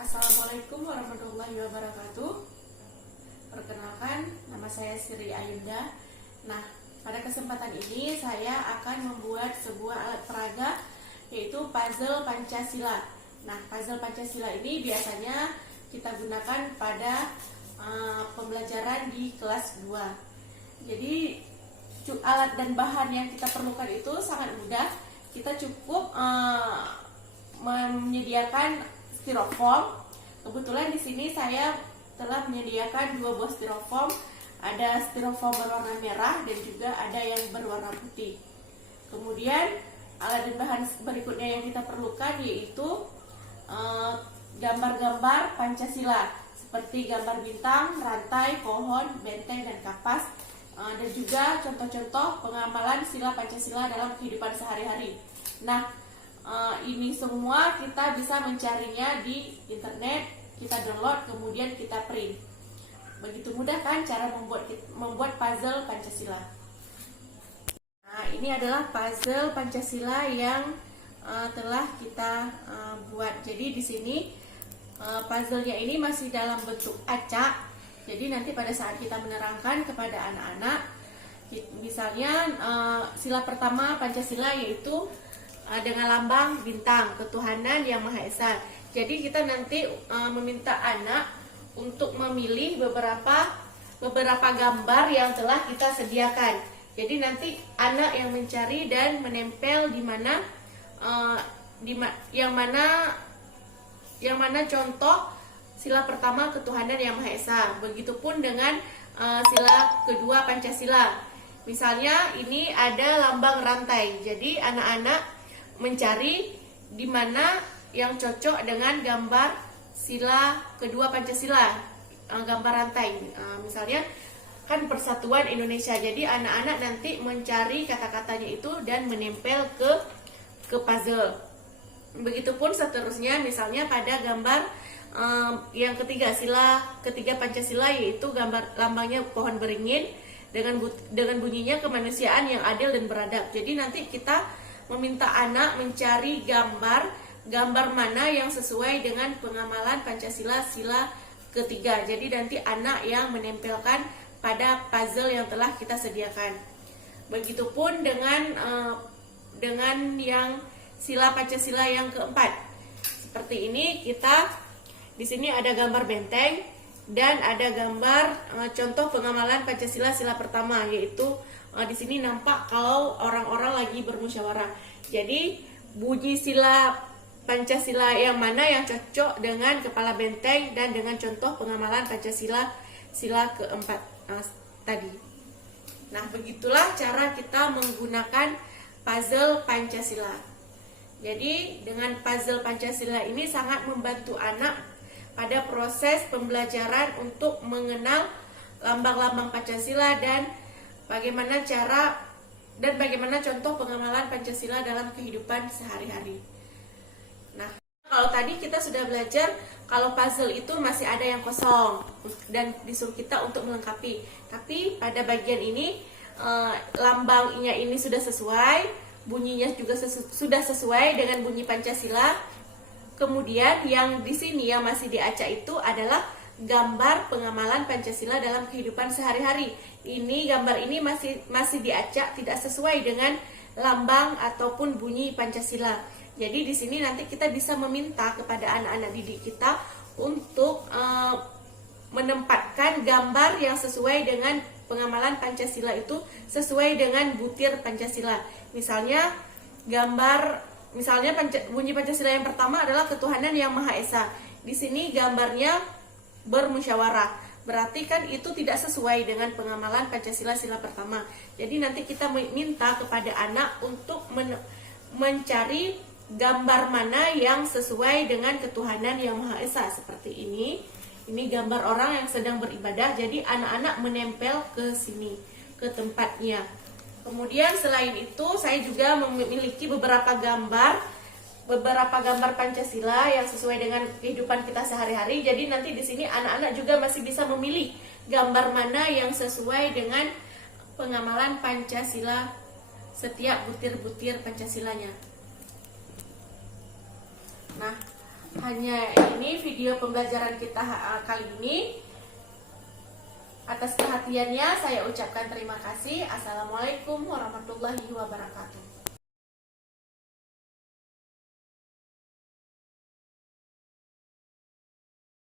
Assalamualaikum warahmatullahi wabarakatuh. Perkenalkan, nama saya Sri Ayunda. Nah, pada kesempatan ini saya akan membuat sebuah alat peraga, yaitu puzzle Pancasila. Nah, puzzle Pancasila ini biasanya kita gunakan pada pembelajaran di kelas 2. Jadi alat dan bahan yang kita perlukan itu sangat mudah. Kita cukup menyediakan styrofoam. Kebetulan di sini saya telah menyediakan 2 buah styrofoam. Ada styrofoam berwarna merah dan juga ada yang berwarna putih. Kemudian alat dan bahan berikutnya yang kita perlukan yaitu gambar-gambar Pancasila seperti gambar bintang, rantai, pohon, benteng, dan kapas, dan juga contoh-contoh pengamalan sila Pancasila dalam kehidupan sehari-hari. Nah, ini semua kita bisa mencarinya di internet, kita download, kemudian kita print. Begitu mudah kan cara membuat puzzle Pancasila. Nah, ini adalah puzzle Pancasila yang telah kita buat. Jadi di sini puzzle-nya ini masih dalam bentuk acak. Jadi nanti pada saat kita menerangkan kepada anak-anak, misalnya sila pertama Pancasila yaitu dengan lambang bintang, ketuhanan yang Maha Esa. Jadi kita nanti meminta anak untuk memilih beberapa gambar yang telah kita sediakan. Jadi nanti anak yang mencari dan menempel di mana yang mana contoh sila pertama ketuhanan yang Maha Esa. Begitupun dengan sila kedua Pancasila. Misalnya ini ada lambang rantai. Jadi anak-anak mencari di mana yang cocok dengan gambar sila kedua Pancasila, gambar rantai. Misalnya kan Persatuan Indonesia. Jadi anak-anak nanti mencari kata-katanya itu dan menempel ke puzzle. Begitupun seterusnya, misalnya pada gambar yang ketiga, sila ketiga Pancasila, yaitu gambar lambangnya pohon beringin dengan bunyinya kemanusiaan yang adil dan beradab. Jadi nanti kita meminta anak mencari gambar mana yang sesuai dengan pengamalan Pancasila sila ketiga. Jadi nanti anak yang menempelkan pada puzzle yang telah kita sediakan. Begitupun dengan yang sila Pancasila yang keempat. Seperti ini, di sini ada gambar benteng dan ada gambar contoh pengamalan Pancasila sila pertama, yaitu di sini nampak kalau orang-orang lagi bermusyawarah. Jadi bunyi sila Pancasila yang mana yang cocok dengan kepala benteng dan dengan contoh pengamalan Pancasila sila keempat tadi. Nah, begitulah cara kita menggunakan puzzle Pancasila. Jadi dengan puzzle Pancasila ini sangat membantu anak pada proses pembelajaran untuk mengenal lambang-lambang Pancasila dan bagaimana contoh pengamalan Pancasila dalam kehidupan sehari-hari. Nah, kalau tadi kita sudah belajar kalau puzzle itu masih ada yang kosong dan disuruh kita untuk melengkapi. Tapi pada bagian ini lambangnya ini sudah sesuai, bunyinya juga sudah sesuai dengan bunyi Pancasila. Kemudian yang di sini yang masih diacak itu adalah gambar pengamalan Pancasila dalam kehidupan sehari-hari. Gambar ini masih diacak tidak sesuai dengan lambang ataupun bunyi Pancasila. Jadi di sini nanti kita bisa meminta kepada anak-anak didik kita untuk menempatkan gambar yang sesuai dengan pengamalan Pancasila itu sesuai dengan butir Pancasila. Misalnya bunyi Pancasila yang pertama adalah ketuhanan yang Maha Esa. Di sini gambarnya bermusyawarah, berarti kan itu tidak sesuai dengan pengamalan Pancasila sila pertama. Jadi nanti kita minta kepada anak untuk mencari gambar mana yang sesuai dengan ketuhanan yang Maha Esa. Seperti ini gambar orang yang sedang beribadah. Jadi anak-anak menempel ke sini, ke tempatnya. Kemudian selain itu saya juga memiliki beberapa gambar Pancasila yang sesuai dengan kehidupan kita sehari-hari. Jadi nanti di sini anak-anak juga masih bisa memilih gambar mana yang sesuai dengan pengamalan Pancasila setiap butir-butir Pancasilanya. Nah, hanya ini video pembelajaran kita kali ini. Atas perhatiannya saya ucapkan terima kasih. Assalamualaikum warahmatullahi wabarakatuh.